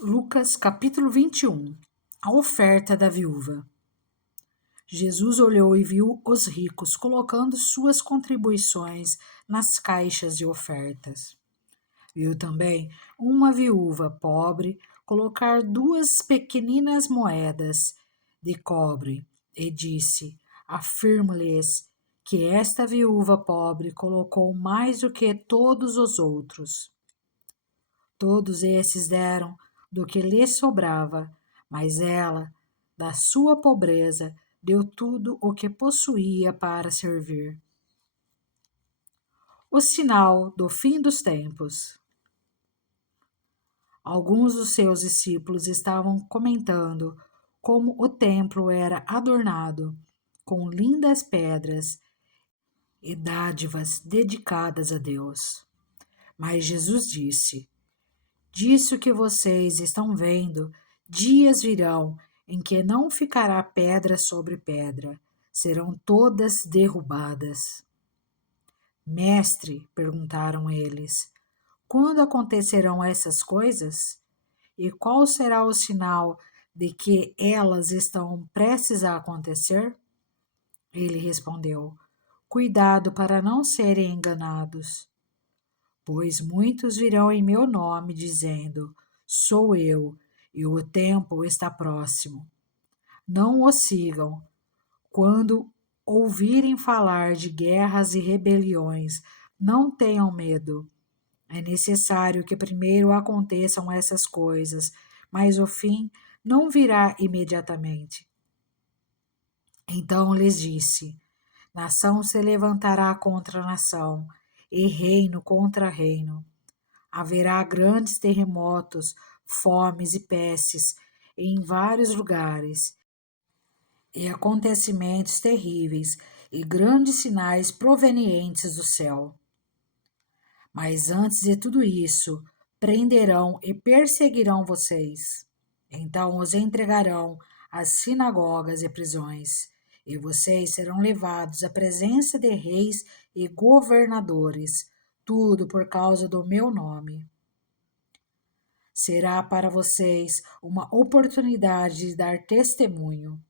Lucas capítulo 21. A oferta da viúva. Jesus olhou e viu os ricos colocando suas contribuições nas caixas de ofertas. Viu também uma viúva pobre colocar 2 pequeninas moedas de cobre e disse: Afirmo-lhes que esta viúva pobre colocou mais do que todos os outros. Todos esses deram do que lhes sobrava, mas ela, da sua pobreza, deu tudo o que possuía para servir. O sinal do fim dos tempos. Alguns dos seus discípulos estavam comentando como o templo era adornado com lindas pedras e dádivas dedicadas a Deus. Mas Jesus disse: Disso que vocês estão vendo, dias virão em que não ficará pedra sobre pedra, serão todas derrubadas. Mestre, perguntaram eles, quando acontecerão essas coisas? E qual será o sinal de que elas estão prestes a acontecer? Ele respondeu: Cuidado para não serem enganados. Pois muitos virão em meu nome, dizendo: Sou eu, e o tempo está próximo. Não o sigam. Quando ouvirem falar de guerras e rebeliões, não tenham medo. É necessário que primeiro aconteçam essas coisas, mas o fim não virá imediatamente. Então lhes disse: Nação se levantará contra nação, e reino contra reino. Haverá grandes terremotos, fomes e pestes em vários lugares, e acontecimentos terríveis e grandes sinais provenientes do céu. Mas antes de tudo isso, prenderão e perseguirão vocês. Então os entregarão às sinagogas e prisões, e vocês serão levados à presença de reis e governadores, tudo por causa do meu nome. Será para vocês uma oportunidade de dar testemunho.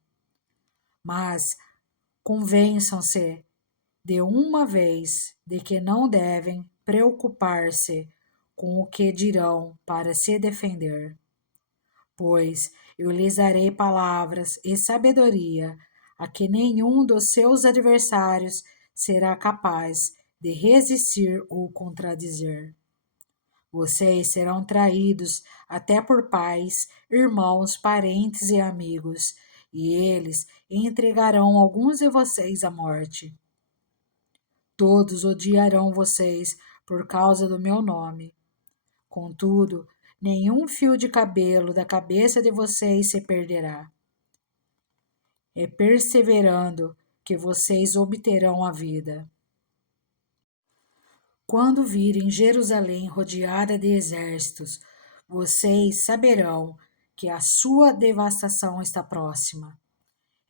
Mas convençam-se de uma vez de que não devem preocupar-se com o que dirão para se defender, pois eu lhes darei palavras e sabedoria a que nenhum dos seus adversários será capaz de resistir ou contradizer. Vocês serão traídos até por pais, irmãos, parentes e amigos, e eles entregarão alguns de vocês à morte. Todos odiarão vocês por causa do meu nome. Contudo, nenhum fio de cabelo da cabeça de vocês se perderá. É perseverando que vocês obterão a vida. Quando virem Jerusalém rodeada de exércitos, vocês saberão que a sua devastação está próxima.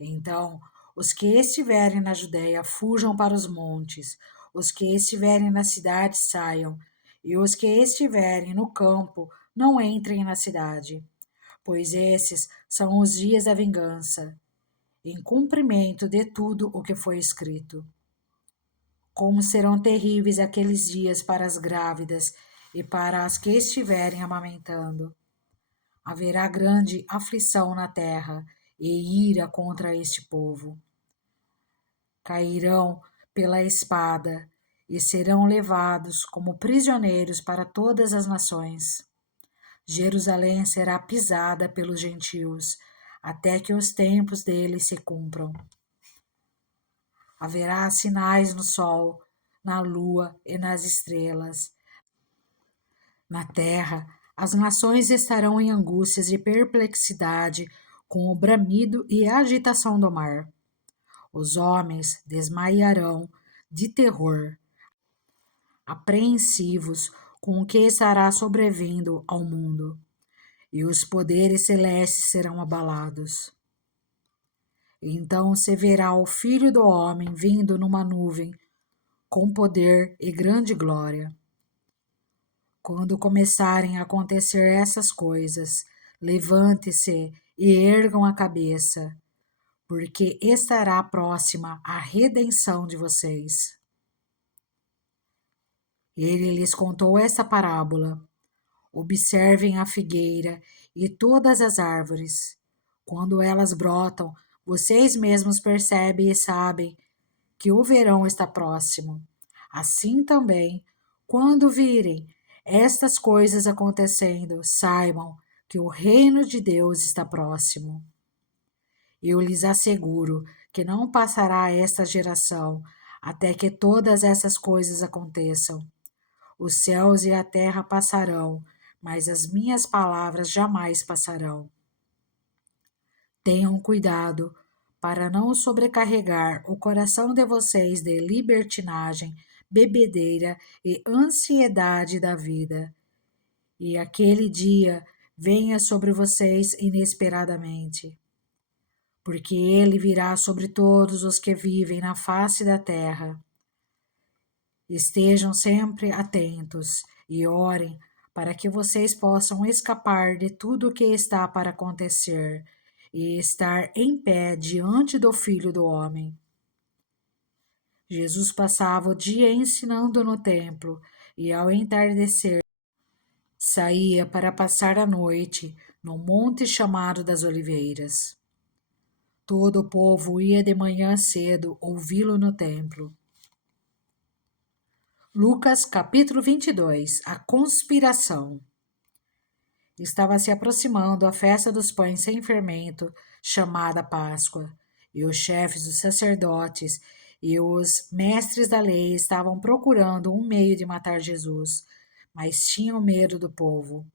Então, os que estiverem na Judéia fujam para os montes, os que estiverem na cidade saiam, e os que estiverem no campo não entrem na cidade, pois esses são os dias da vingança, em cumprimento de tudo o que foi escrito. Como serão terríveis aqueles dias para as grávidas e para as que estiverem amamentando. Haverá grande aflição na terra e ira contra este povo. Cairão pela espada e serão levados como prisioneiros para todas as nações. Jerusalém será pisada pelos gentios, até que os tempos deles se cumpram. Haverá sinais no sol, na lua e nas estrelas. Na terra, as nações estarão em angústias e perplexidade, com o bramido e a agitação do mar. Os homens desmaiarão de terror, apreensivos com o que estará sobrevindo ao mundo, e os poderes celestes serão abalados. Então se verá o Filho do Homem vindo numa nuvem, com poder e grande glória. Quando começarem a acontecer essas coisas, levante-se e ergam a cabeça, porque estará próxima a redenção de vocês. Ele lhes contou essa parábola: observem a figueira e todas as árvores. Quando elas brotam, vocês mesmos percebem e sabem que o verão está próximo. Assim também, quando virem estas coisas acontecendo, saibam que o reino de Deus está próximo. Eu lhes asseguro que não passará esta geração até que todas essas coisas aconteçam. Os céus e a terra passarão, mas as minhas palavras jamais passarão. Tenham cuidado para não sobrecarregar o coração de vocês de libertinagem, bebedeira e ansiedade da vida. E aquele dia venha sobre vocês inesperadamente, porque ele virá sobre todos os que vivem na face da terra. Estejam sempre atentos e orem para que vocês possam escapar de tudo o que está para acontecer e estar em pé diante do Filho do Homem. Jesus passava o dia ensinando no templo e, ao entardecer, saía para passar a noite no monte chamado das Oliveiras. Todo o povo ia de manhã cedo ouvi-lo no templo. Lucas capítulo 22. A conspiração. Estava se aproximando a festa dos pães sem fermento, chamada Páscoa, e os chefes dos sacerdotes e os mestres da lei estavam procurando um meio de matar Jesus, mas tinham medo do povo.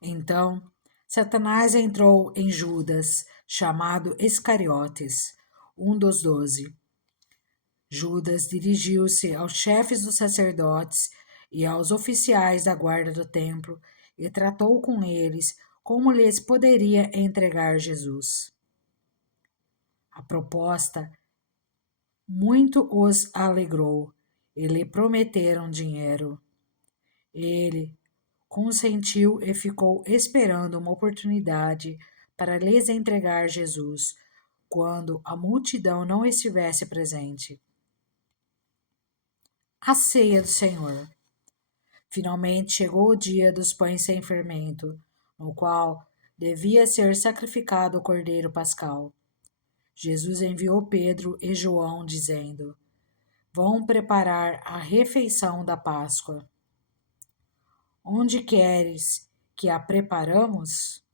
Então, Satanás entrou em Judas, chamado Iscariotes, um dos 12. Judas dirigiu-se aos chefes dos sacerdotes e aos oficiais da guarda do templo e tratou com eles como lhes poderia entregar Jesus. A proposta muito os alegrou e lhe prometeram dinheiro. Ele consentiu e ficou esperando uma oportunidade para lhes entregar Jesus, quando a multidão não estivesse presente. A ceia do Senhor. Finalmente chegou o dia dos pães sem fermento, no qual devia ser sacrificado o cordeiro pascal. Jesus enviou Pedro e João, dizendo: vão preparar a refeição da Páscoa. Onde queres que a preparamos?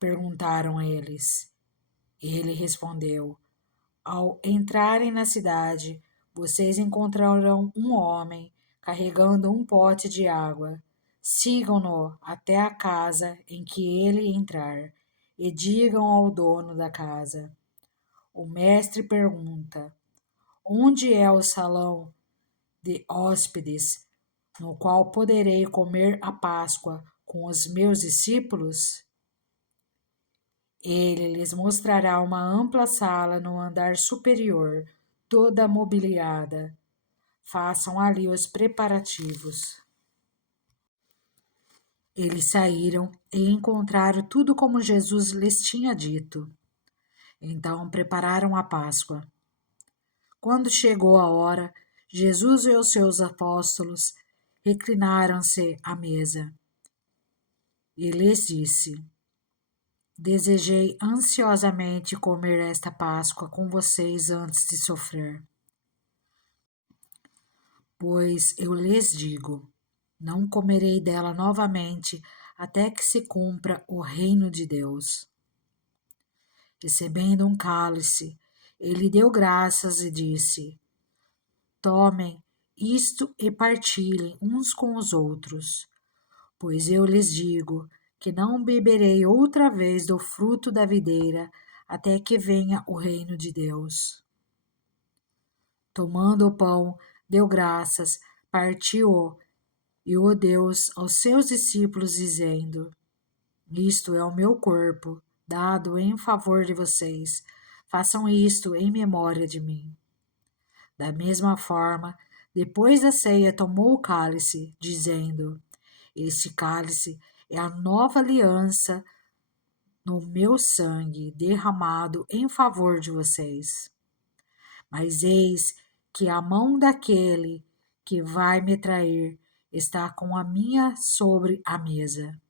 Perguntaram eles. Ele respondeu: ao entrarem na cidade, vocês encontrarão um homem carregando um pote de água. Sigam-no até a casa em que ele entrar e digam ao dono da casa: o mestre pergunta: onde é o salão de hóspedes no qual poderei comer a Páscoa com os meus discípulos? Ele lhes mostrará uma ampla sala no andar superior, toda mobiliada. Façam ali os preparativos. Eles saíram e encontraram tudo como Jesus lhes tinha dito. Então prepararam a Páscoa. Quando chegou a hora, Jesus e os seus apóstolos reclinaram-se à mesa. E lhes disse: desejei ansiosamente comer esta Páscoa com vocês antes de sofrer. Pois eu lhes digo, não comerei dela novamente até que se cumpra o reino de Deus. Recebendo um cálice, ele deu graças e disse: tomem isto e partilhem uns com os outros, pois eu lhes digo que não beberei outra vez do fruto da videira até que venha o reino de Deus. Tomando o pão, deu graças, partiu-o e o deu aos seus discípulos, dizendo: isto é o meu corpo, dado em favor de vocês. Façam isto em memória de mim. Da mesma forma, Depois da ceia, tomou o cálice, dizendo: Este cálice é a nova aliança no meu sangue derramado em favor de vocês. Mas eis que a mão daquele que vai me trair está com a minha sobre a mesa.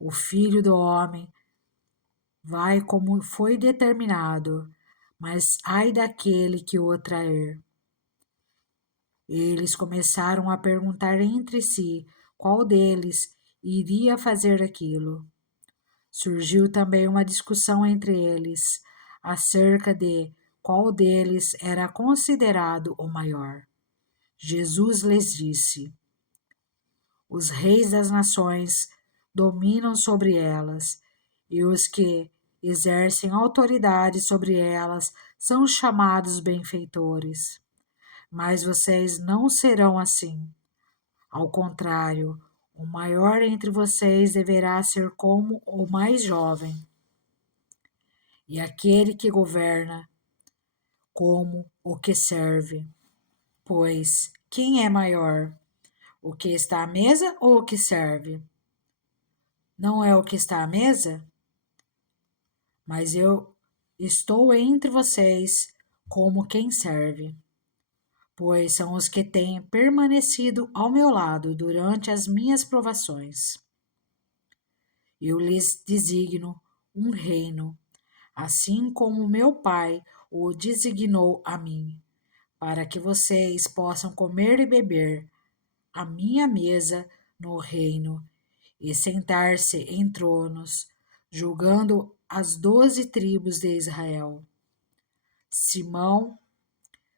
O Filho do Homem vai como foi determinado, mas ai daquele que o trair. Eles começaram a perguntar entre si qual deles iria fazer aquilo. Surgiu também uma discussão entre eles acerca de qual deles era considerado o maior. Jesus lhes disse: Os reis das nações dominam sobre elas, e os que exercem autoridade sobre elas são chamados benfeitores. Mas vocês não serão assim. Ao contrário, o maior entre vocês deverá ser como o mais jovem, e aquele que governa como o que serve. Pois quem é maior, o que está à mesa ou o que serve? Não é o que está à mesa? Mas eu estou entre vocês como quem serve, pois são os que têm permanecido ao meu lado durante as minhas provações. Eu lhes designo um reino, assim como meu Pai o designou a mim, para que vocês possam comer e beber à minha mesa no reino e sentar-se em tronos, julgando as 12 tribos de Israel. Simão,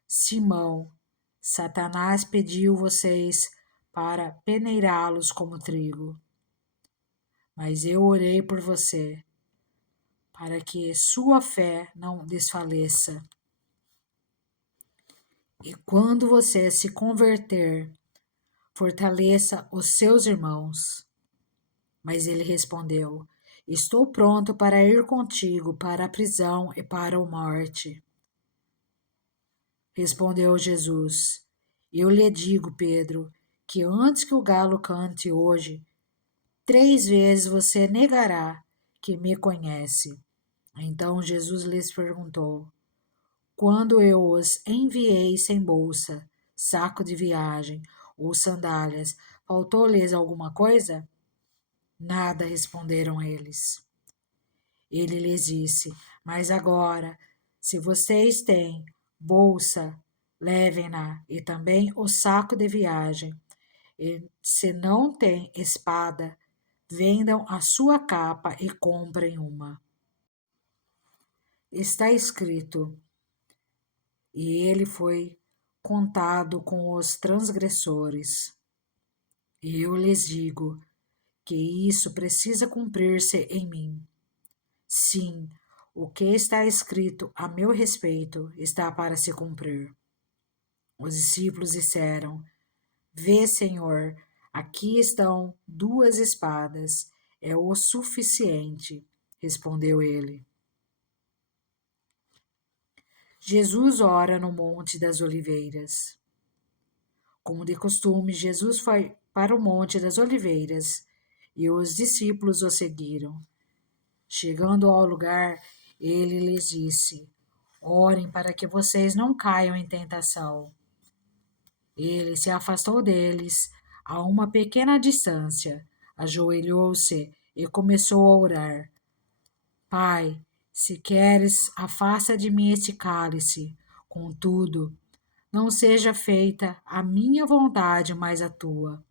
Simão, Satanás pediu vocês para peneirá-los como trigo, mas eu orei por você, para que sua fé não desfaleça. E quando você se converter, fortaleça os seus irmãos. Mas ele respondeu: Estou pronto para ir contigo para a prisão e para a morte. Respondeu Jesus: Eu lhe digo, Pedro, que antes que o galo cante hoje, 3 vezes você negará que me conhece. Então Jesus lhes perguntou: Quando eu os enviei sem bolsa, saco de viagem ou sandálias, faltou-lhes alguma coisa? Nada, responderam eles. Ele lhes disse: Mas agora, se vocês têm bolsa, levem-na, e também o saco de viagem. E se não têm espada, vendam a sua capa e comprem uma. Está escrito: E ele foi contado com os transgressores. E eu lhes digo que isso precisa cumprir-se em mim. Sim, o que está escrito a meu respeito está para se cumprir. Os discípulos disseram: Vê, Senhor, aqui estão 2 espadas, é o suficiente, respondeu ele. Jesus ora no Monte das Oliveiras. Como de costume, Jesus foi para o Monte das Oliveiras e os discípulos o seguiram. Chegando ao lugar, ele lhes disse: Orem para que vocês não caiam em tentação. Ele se afastou deles a uma pequena distância, ajoelhou-se e começou a orar. Pai, se queres, afasta de mim este cálice. Contudo, não seja feita a minha vontade, mas a tua.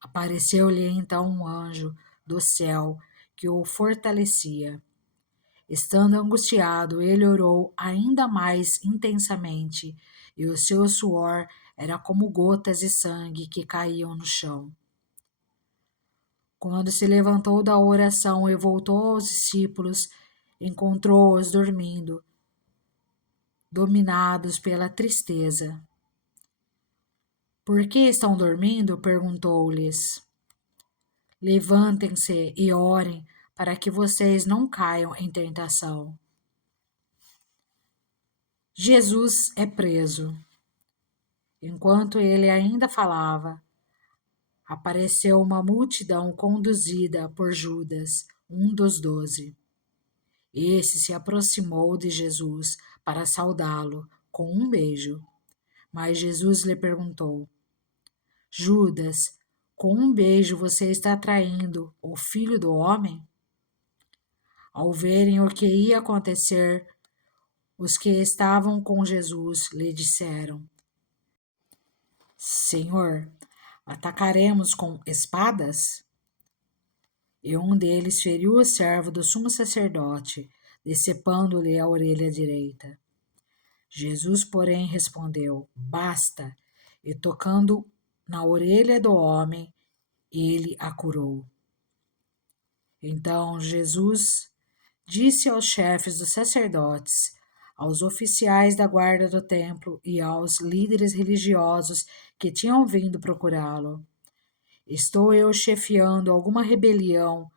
Apareceu-lhe então um anjo do céu que o fortalecia. Estando angustiado, ele orou ainda mais intensamente, e o seu suor era como gotas de sangue que caíam no chão. Quando se levantou da oração e voltou aos discípulos, encontrou-os dormindo, dominados pela tristeza. Por que estão dormindo? Perguntou-lhes. Levantem-se e orem para que vocês não caiam em tentação. Jesus é preso. Enquanto ele ainda falava, apareceu uma multidão conduzida por Judas, um dos 12. Esse se aproximou de Jesus para saudá-lo com um beijo. Mas Jesus lhe perguntou: Judas, com um beijo você está traindo o Filho do Homem? Ao verem o que ia acontecer, os que estavam com Jesus lhe disseram: Senhor, atacaremos com espadas? E um deles feriu o servo do sumo sacerdote, decepando-lhe a orelha direita. Jesus, porém, respondeu: Basta! E tocando na orelha do homem, ele a curou. Então Jesus disse aos chefes dos sacerdotes, aos oficiais da guarda do templo e aos líderes religiosos que tinham vindo procurá-lo: Estou eu chefiando alguma rebelião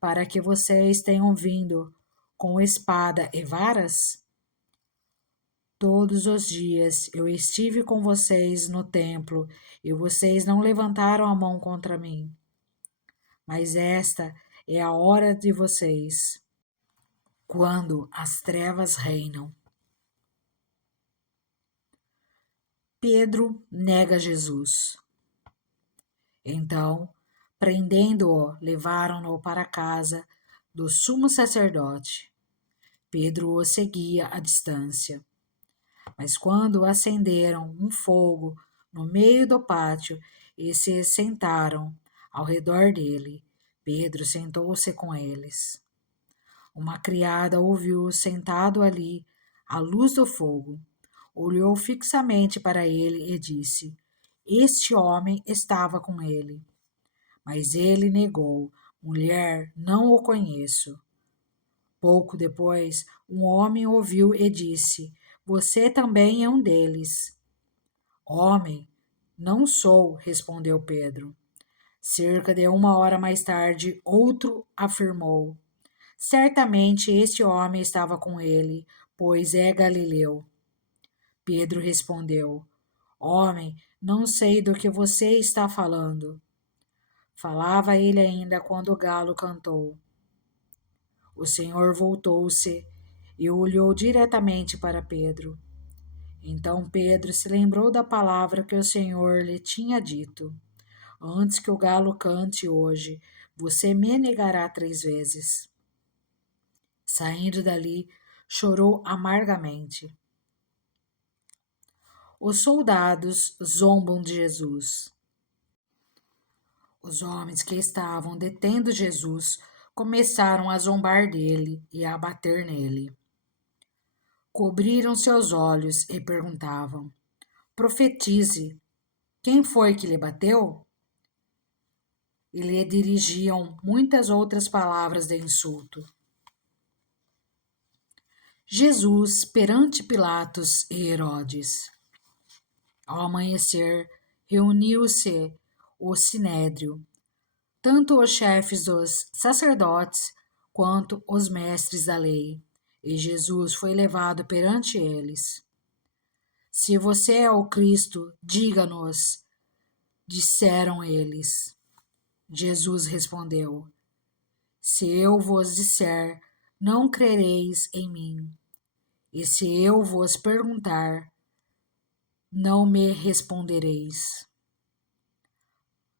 para que vocês tenham vindo com espada e varas? Todos os dias eu estive com vocês no templo e vocês não levantaram a mão contra mim. Mas esta é a hora de vocês, quando as trevas reinam. Pedro nega Jesus. Então, prendendo-o, levaram-no para a casa do sumo sacerdote. Pedro o seguia à distância. Mas quando acenderam um fogo no meio do pátio e se sentaram ao redor dele, Pedro sentou-se com eles. Uma criada ouviu-o sentado ali, à luz do fogo. Olhou fixamente para ele e disse: Este homem estava com ele. Mas ele negou: Mulher, não o conheço. Pouco depois, um homem ouviu e disse: Você também é um deles. Homem, não sou, respondeu Pedro. Cerca de 1 hora mais tarde, outro afirmou: Certamente este homem estava com ele, pois é galileu. Pedro respondeu: Homem, não sei do que você está falando. Falava ele ainda quando o galo cantou. O Senhor voltou-se e olhou diretamente para Pedro. Então Pedro se lembrou da palavra que o Senhor lhe tinha dito: Antes que o galo cante hoje, você me negará 3 vezes. Saindo dali, chorou amargamente. Os soldados zombam de Jesus. Os homens que estavam detendo Jesus começaram a zombar dele e a bater nele. Cobriram seus olhos e perguntavam: Profetize, quem foi que lhe bateu? E lhe dirigiam muitas outras palavras de insulto. Jesus perante Pilatos e Herodes. Ao amanhecer, reuniu-se o sinédrio, tanto os chefes dos sacerdotes quanto os mestres da lei, e Jesus foi levado perante eles. Se você é o Cristo, diga-nos, disseram eles. Jesus respondeu: Se eu vos disser, não crereis em mim. E se eu vos perguntar, não me respondereis.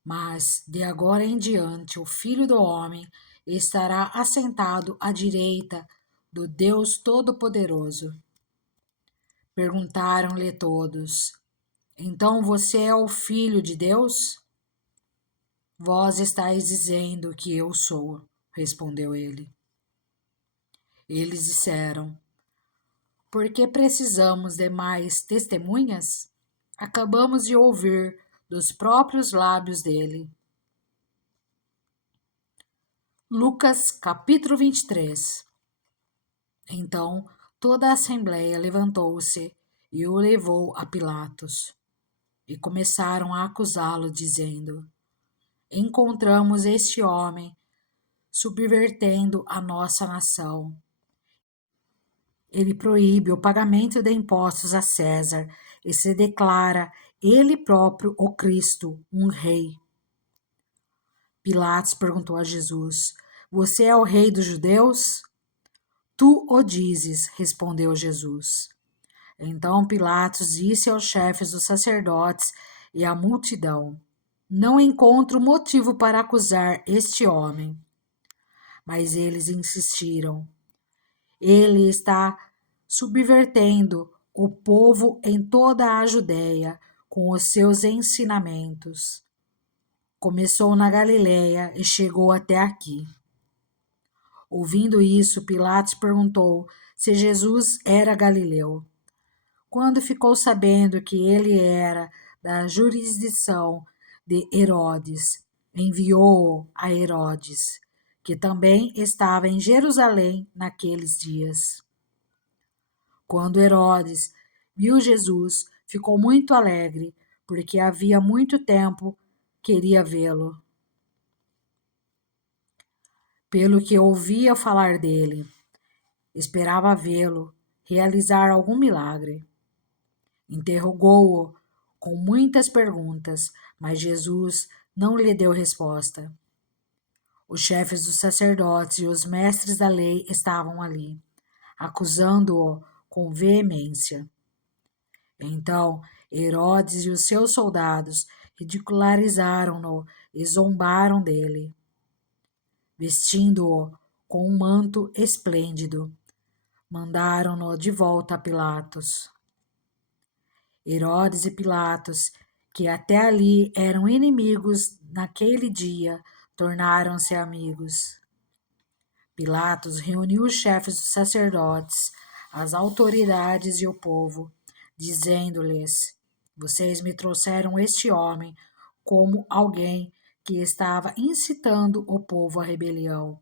Mas de agora em diante o Filho do Homem estará assentado à direita do Deus Todo-Poderoso. Perguntaram-lhe todos: Então você é o Filho de Deus? Vós estáis dizendo que eu sou, respondeu ele. Eles disseram: Por que precisamos de mais testemunhas? Acabamos de ouvir dos próprios lábios dele. Lucas capítulo 23. Então toda a assembleia levantou-se e o levou a Pilatos. E começaram a acusá-lo, dizendo: Encontramos este homem subvertendo a nossa nação Ele proíbe o pagamento de impostos a César e se declara ele próprio o Cristo, um rei. Pilatos perguntou a Jesus: Você é o rei dos judeus? Tu o dizes, respondeu Jesus. Então Pilatos disse aos chefes dos sacerdotes e à multidão: Não encontro motivo para acusar este homem. Mas eles insistiram: Ele está subvertendo o povo em toda a Judéia com os seus ensinamentos. Começou na Galiléia e chegou até aqui. Ouvindo isso, Pilatos perguntou se Jesus era galileu. Quando ficou sabendo que ele era da jurisdição de Herodes, enviou-o a Herodes, que também estava em Jerusalém naqueles dias. Quando Herodes viu Jesus, ficou muito alegre, porque havia muito tempo queria vê-lo, pelo que ouvia falar dele. Esperava vê-lo realizar algum milagre. Interrogou-o com muitas perguntas, mas Jesus não lhe deu resposta. Os chefes dos sacerdotes e os mestres da lei estavam ali, acusando-o com veemência. Então Herodes e os seus soldados ridicularizaram-no e zombaram dele, vestindo-o com um manto esplêndido. Mandaram-no de volta a Pilatos. Herodes e Pilatos, que até ali eram inimigos naquele dia, tornaram-se amigos. Pilatos reuniu os chefes dos sacerdotes, as autoridades e o povo, dizendo-lhes: Vocês me trouxeram este homem como alguém que estava incitando o povo à rebelião.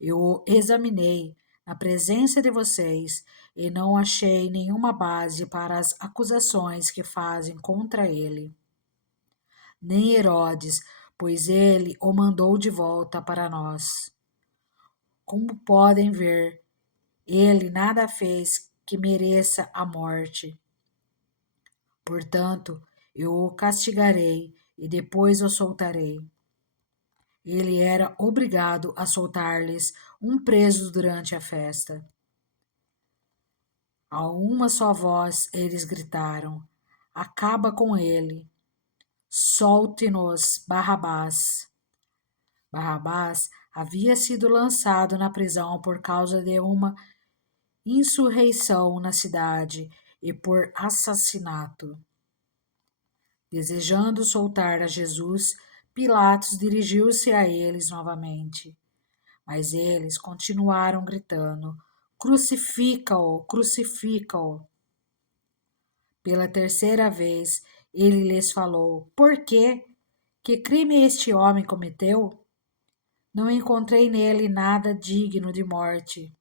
Eu o examinei na presença de vocês e não achei nenhuma base para as acusações que fazem contra ele. Nem Herodes, pois ele o mandou de volta para nós. Como podem ver, ele nada fez que mereça a morte. Portanto, eu o castigarei e depois o soltarei. Ele era obrigado a soltar-lhes um preso durante a festa. A uma só voz eles gritaram: Acaba com ele! Solte-nos Barrabás! Barrabás havia sido lançado na prisão por causa de uma insurreição na cidade e por assassinato. Desejando soltar a Jesus, Pilatos dirigiu-se a eles novamente. Mas eles continuaram gritando: Crucifica-o! Crucifica-o! Pela terceira vez, ele lhes falou: Por quê? Que crime este homem cometeu? Não encontrei nele nada digno de morte.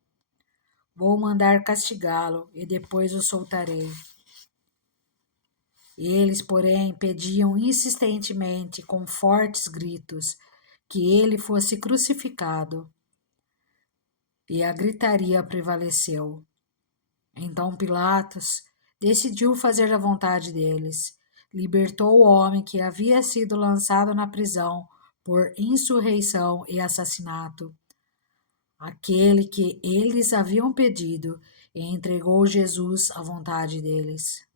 Vou mandar castigá-lo e depois o soltarei. Eles, porém, pediam insistentemente, com fortes gritos, que ele fosse crucificado. E a gritaria prevaleceu. Então Pilatos decidiu fazer a vontade deles. Libertou o homem que havia sido lançado na prisão por insurreição e assassinato, aquele que eles haviam pedido, e entregou Jesus à vontade deles.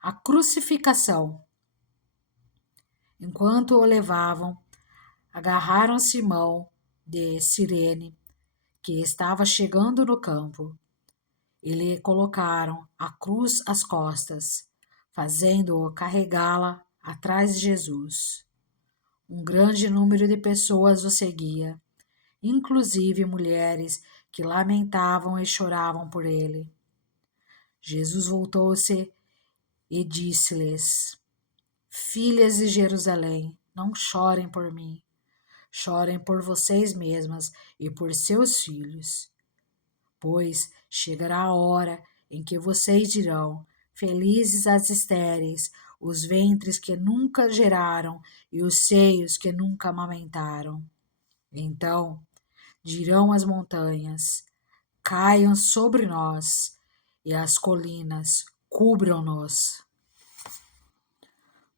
A crucificação. Enquanto o levavam, agarraram Simão de Cirene, que estava chegando no campo, e lhe colocaram a cruz às costas, fazendo-o carregá-la atrás de Jesus. Um grande número de pessoas o seguia, inclusive mulheres que lamentavam e choravam por ele. Jesus voltou-se e disse-lhes: Filhas de Jerusalém, não chorem por mim, chorem por vocês mesmas e por seus filhos. Pois chegará a hora em que vocês dirão: Felizes as estéreis, os ventres que nunca geraram e os seios que nunca amamentaram. Então dirão as montanhas: caiam sobre nós e as colinas cubram-nos.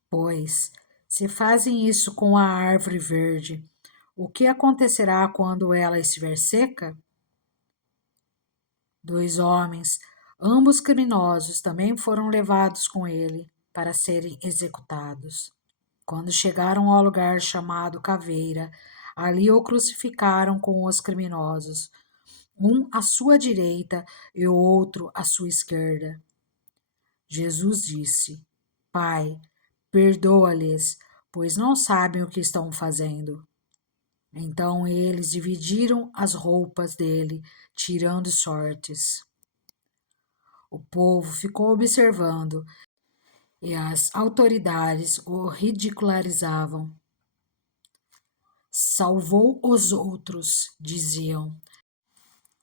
Pois, se fazem isso com a árvore verde, o que acontecerá quando ela estiver seca? 2 homens, ambos criminosos, também foram levados com ele para serem executados. Quando chegaram ao lugar chamado Caveira, ali o crucificaram com os criminosos, um à sua direita e o outro à sua esquerda. Jesus disse: Pai, perdoa-lhes, pois não sabem o que estão fazendo. Então eles dividiram as roupas dele, tirando sortes. O povo ficou observando e as autoridades o ridicularizavam. Salvou os outros, diziam.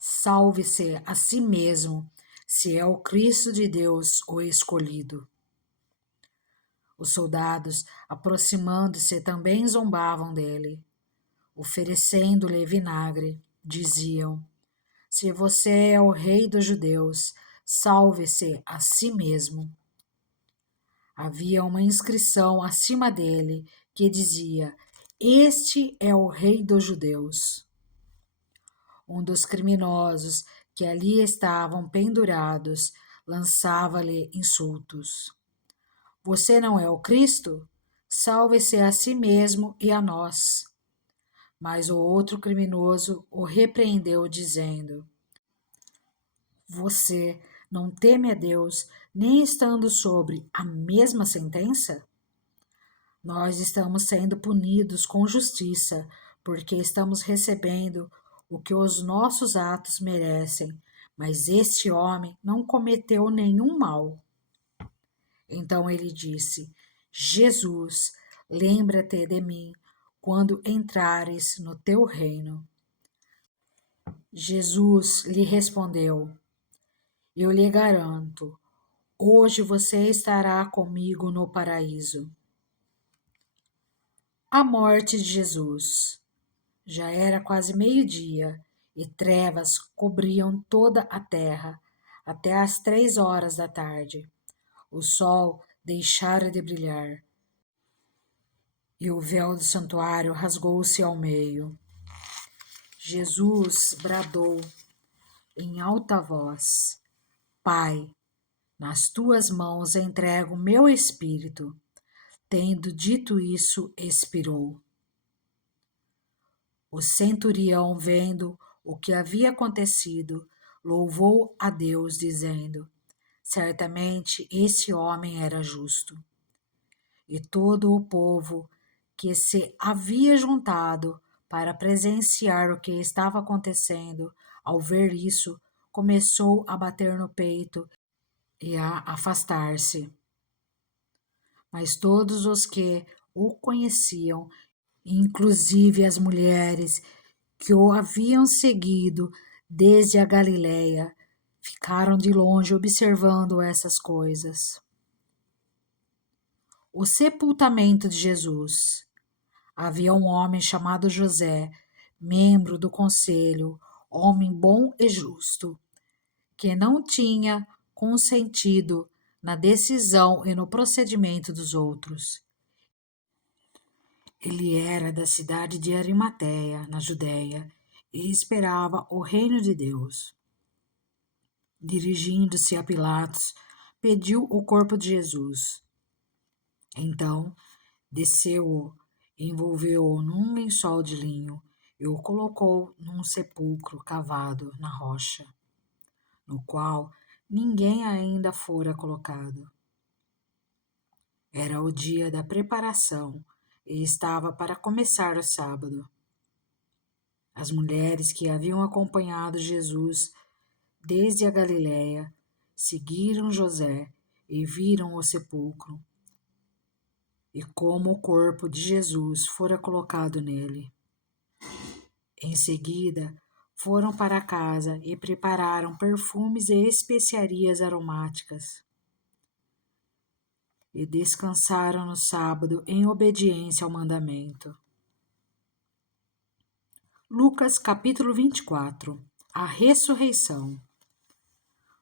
Salve-se a si mesmo, se é o Cristo de Deus o escolhido. Os soldados, aproximando-se, também zombavam dele. Oferecendo-lhe vinagre, diziam: Se você é o rei dos judeus, salve-se a si mesmo. Havia uma inscrição acima dele que dizia: Este é o rei dos judeus. Um dos criminosos que ali estavam pendurados lançava-lhe insultos. Você não é o Cristo? Salve-se a si mesmo e a nós. Mas o outro criminoso o repreendeu, dizendo: Você não teme a Deus, nem estando sobre a mesma sentença? Nós estamos sendo punidos com justiça, porque estamos recebendo o que os nossos atos merecem, mas este homem não cometeu nenhum mal. Então ele disse: Jesus, lembra-te de mim quando entrares no teu reino. Jesus lhe respondeu: Eu lhe garanto, hoje você estará comigo no paraíso. A morte de Jesus. Já era quase meio-dia e trevas cobriam toda a terra até às 3 horas da tarde. O sol deixara de brilhar e o véu do santuário rasgou-se ao meio. Jesus bradou em alta voz: Pai, nas tuas mãos entrego o meu espírito. Tendo dito isso, expirou. O centurião, vendo o que havia acontecido, louvou a Deus, dizendo: Certamente esse homem era justo. E todo o povo que se havia juntado para presenciar o que estava acontecendo, ao ver isso, começou a bater no peito e a afastar-se. Mas todos os que o conheciam, inclusive as mulheres que o haviam seguido desde a Galiléia, ficaram de longe observando essas coisas. O sepultamento de Jesus. Havia um homem chamado José, membro do conselho, homem bom e justo, que não tinha consentido na decisão e no procedimento dos outros. Ele era da cidade de Arimateia, na Judéia, e esperava o reino de Deus. Dirigindo-se a Pilatos, pediu o corpo de Jesus. Então, desceu-o, envolveu-o num lençol de linho e o colocou num sepulcro cavado na rocha, no qual ninguém ainda fora colocado. Era o dia da preparação e estava para começar o sábado. As mulheres que haviam acompanhado Jesus desde a Galiléia seguiram José e viram o sepulcro e como o corpo de Jesus fora colocado nele. Em seguida, foram para casa e prepararam perfumes e especiarias aromáticas. E descansaram no sábado em obediência ao mandamento. Lucas capítulo 24. a ressurreição.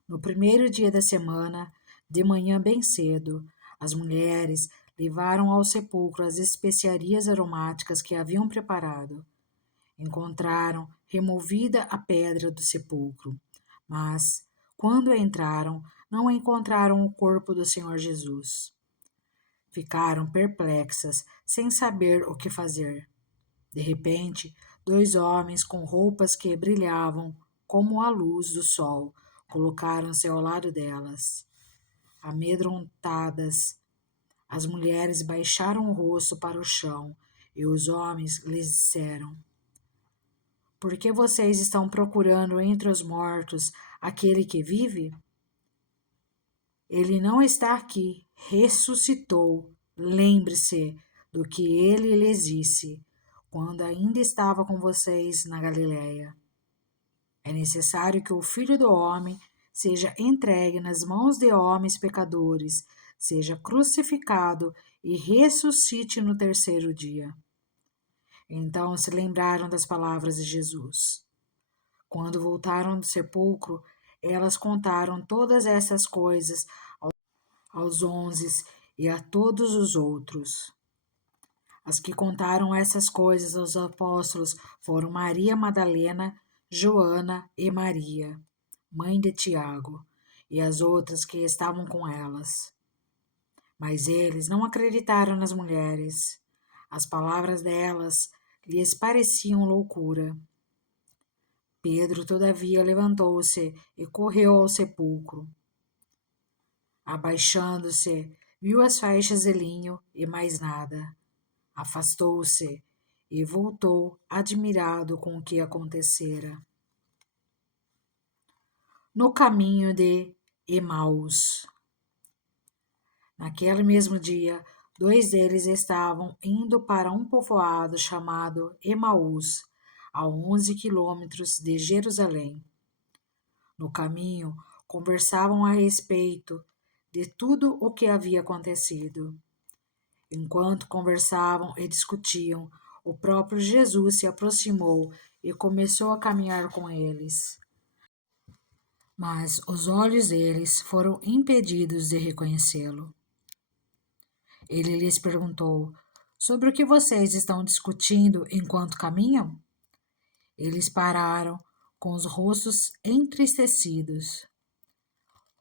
No primeiro dia da semana, de manhã bem cedo, as mulheres levaram ao sepulcro as especiarias aromáticas que haviam preparado. Encontraram removida a pedra do sepulcro, mas, quando entraram, não encontraram o corpo do Senhor Jesus. Ficaram perplexas, sem saber o que fazer. De repente, 2 homens com roupas que brilhavam como a luz do sol colocaram-se ao lado delas. Amedrontadas, as mulheres baixaram o rosto para o chão e os homens lhes disseram: Por que vocês estão procurando entre os mortos aquele que vive? Ele não está aqui, ressuscitou. Lembre-se do que ele lhes disse quando ainda estava com vocês na Galileia. É necessário que o Filho do Homem seja entregue nas mãos de homens pecadores, seja crucificado e ressuscite no terceiro dia. Então se lembraram das palavras de Jesus. Quando voltaram do sepulcro, elas contaram todas essas coisas aos 11 e a todos os outros. As que contaram essas coisas aos apóstolos foram Maria Madalena, Joana e Maria, mãe de Tiago, e as outras que estavam com elas. Mas eles não acreditaram nas mulheres. As palavras delas lhes pareciam loucura. Pedro, todavia, levantou-se e correu ao sepulcro. Abaixando-se, viu as faixas de linho e mais nada. Afastou-se e voltou, admirado com o que acontecera. No caminho de Emaús. Naquele mesmo dia, 2 deles estavam indo para um povoado chamado Emaús, a 11 quilômetros de Jerusalém. No caminho, conversavam a respeito de tudo o que havia acontecido. Enquanto conversavam e discutiam, o próprio Jesus se aproximou e começou a caminhar com eles. Mas os olhos deles foram impedidos de reconhecê-lo. Ele lhes perguntou: Sobre o que vocês estão discutindo enquanto caminham? Eles pararam, com os rostos entristecidos.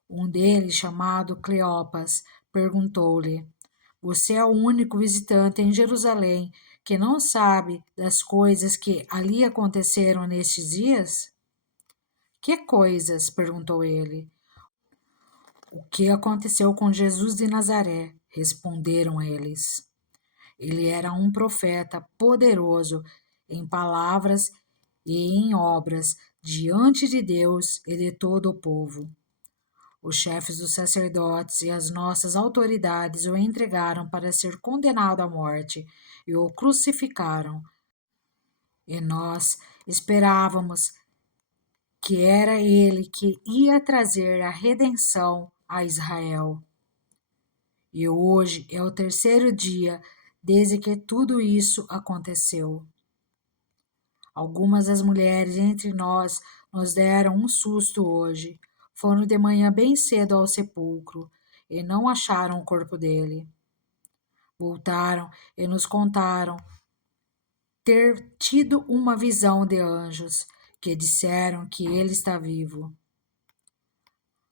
Um deles, chamado Cleopas, perguntou-lhe: Você é o único visitante em Jerusalém que não sabe das coisas que ali aconteceram nestes dias? Que coisas? Perguntou ele. O que aconteceu com Jesus de Nazaré? Responderam eles. Ele era um profeta poderoso em palavras e em obras diante de Deus e de todo o povo. Os chefes dos sacerdotes e as nossas autoridades o entregaram para ser condenado à morte e o crucificaram. E nós esperávamos que era ele que ia trazer a redenção a Israel. E hoje é o terceiro dia desde que tudo isso aconteceu. Algumas das mulheres entre nós nos deram um susto hoje. Foram de manhã bem cedo ao sepulcro e não acharam o corpo dele. Voltaram e nos contaram ter tido uma visão de anjos que disseram que ele está vivo.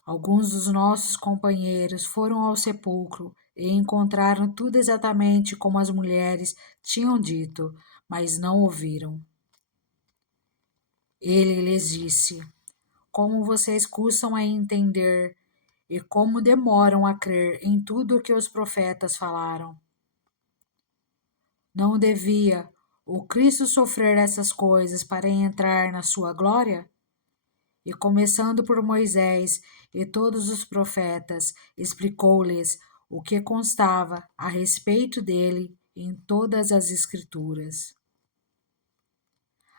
Alguns dos nossos companheiros foram ao sepulcro e encontraram tudo exatamente como as mulheres tinham dito, mas não ouviram. Ele lhes disse: Como vocês custam a entender e como demoram a crer em tudo o que os profetas falaram. Não devia o Cristo sofrer essas coisas para entrar na sua glória? E começando por Moisés e todos os profetas, explicou-lhes o que constava a respeito dele em todas as Escrituras.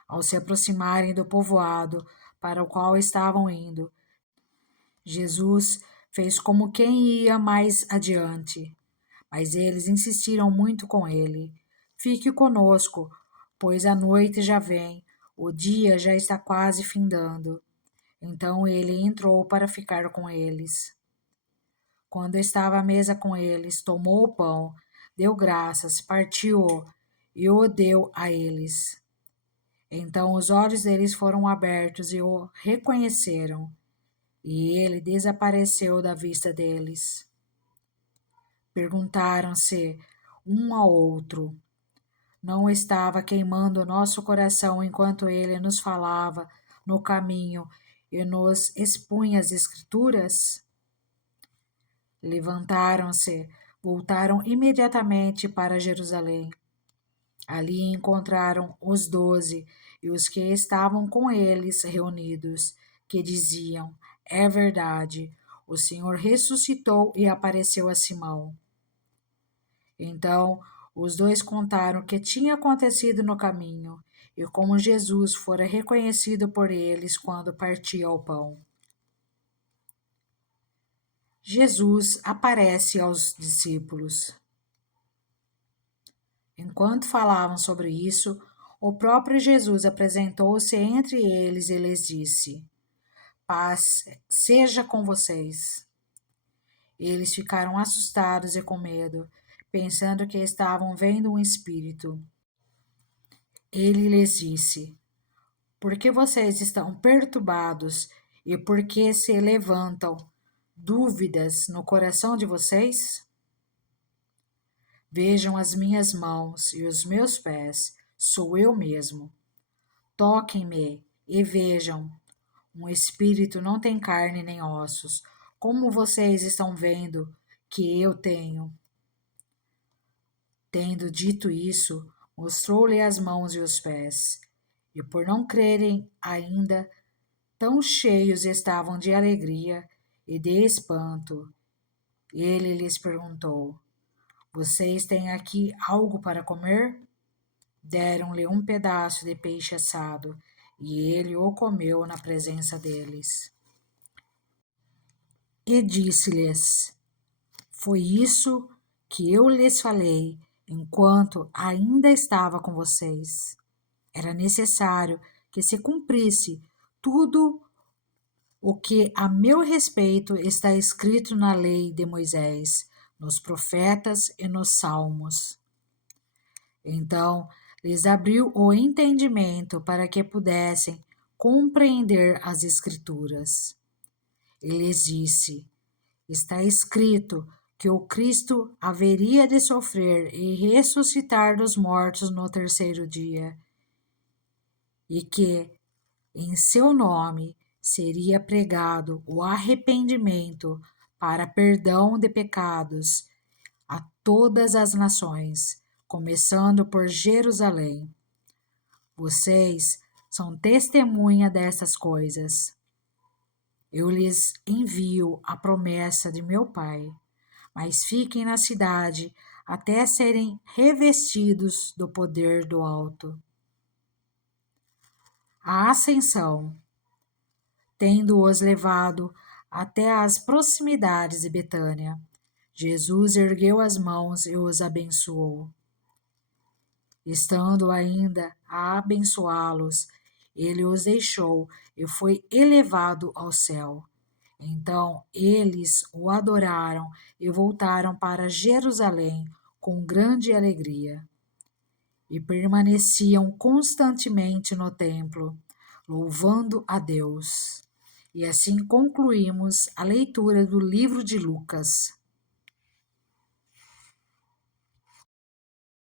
Ao se aproximarem do povoado para o qual estavam indo, Jesus fez como quem ia mais adiante, mas eles insistiram muito com ele: Fique conosco, pois a noite já vem, O dia já está quase findando. Então ele entrou para ficar com eles. Quando estava à mesa com eles, tomou o pão, deu graças, partiu-o e o deu a eles. Então os olhos deles foram abertos e o reconheceram, e ele desapareceu da vista deles. Perguntaram-se um ao outro: não estava queimando o nosso coração enquanto ele nos falava no caminho e nos expunha as Escrituras? Levantaram-se, voltaram imediatamente para Jerusalém. Ali encontraram os 12 e os que estavam com eles reunidos, que diziam: é verdade, o Senhor ressuscitou e apareceu a Simão. Então os dois contaram o que tinha acontecido no caminho e como Jesus fora reconhecido por eles quando partia o pão. Jesus aparece aos discípulos. Enquanto falavam sobre isso, o próprio Jesus apresentou-se entre eles e lhes disse: paz seja com vocês. Eles ficaram assustados e com medo, pensando que estavam vendo um espírito. Ele lhes disse: por que vocês estão perturbados e por que se levantam dúvidas no coração de vocês? Vejam as minhas mãos e os meus pés, sou eu mesmo. Toquem-me e vejam. Um espírito não tem carne nem ossos, como vocês estão vendo que eu tenho. Tendo dito isso, mostrou-lhe as mãos e os pés. E por não crerem ainda, tão cheios estavam de alegria e de espanto, ele lhes perguntou: vocês têm aqui algo para comer? Deram-lhe um pedaço de peixe assado, e ele o comeu na presença deles. E disse-lhes: foi isso que eu lhes falei enquanto ainda estava com vocês. Era necessário que se cumprisse tudo o que a meu respeito está escrito na lei de Moisés, nos profetas e nos salmos. Então lhes abriu o entendimento para que pudessem compreender as Escrituras. E lhes disse: está escrito que o Cristo haveria de sofrer e ressuscitar dos mortos no terceiro dia, e que, em seu nome, seria pregado o arrependimento para perdão de pecados a todas as nações, começando por Jerusalém. Vocês são testemunha dessas coisas. Eu lhes envio a promessa de meu Pai, mas fiquem na cidade até serem revestidos do poder do alto. A ascensão, tendo-os levado até as proximidades de Betânia, Jesus ergueu as mãos e os abençoou. Estando ainda a abençoá-los, ele os deixou e foi elevado ao céu. Então eles o adoraram e voltaram para Jerusalém com grande alegria. E permaneciam constantemente no templo, louvando a Deus. E assim concluímos a leitura do livro de Lucas.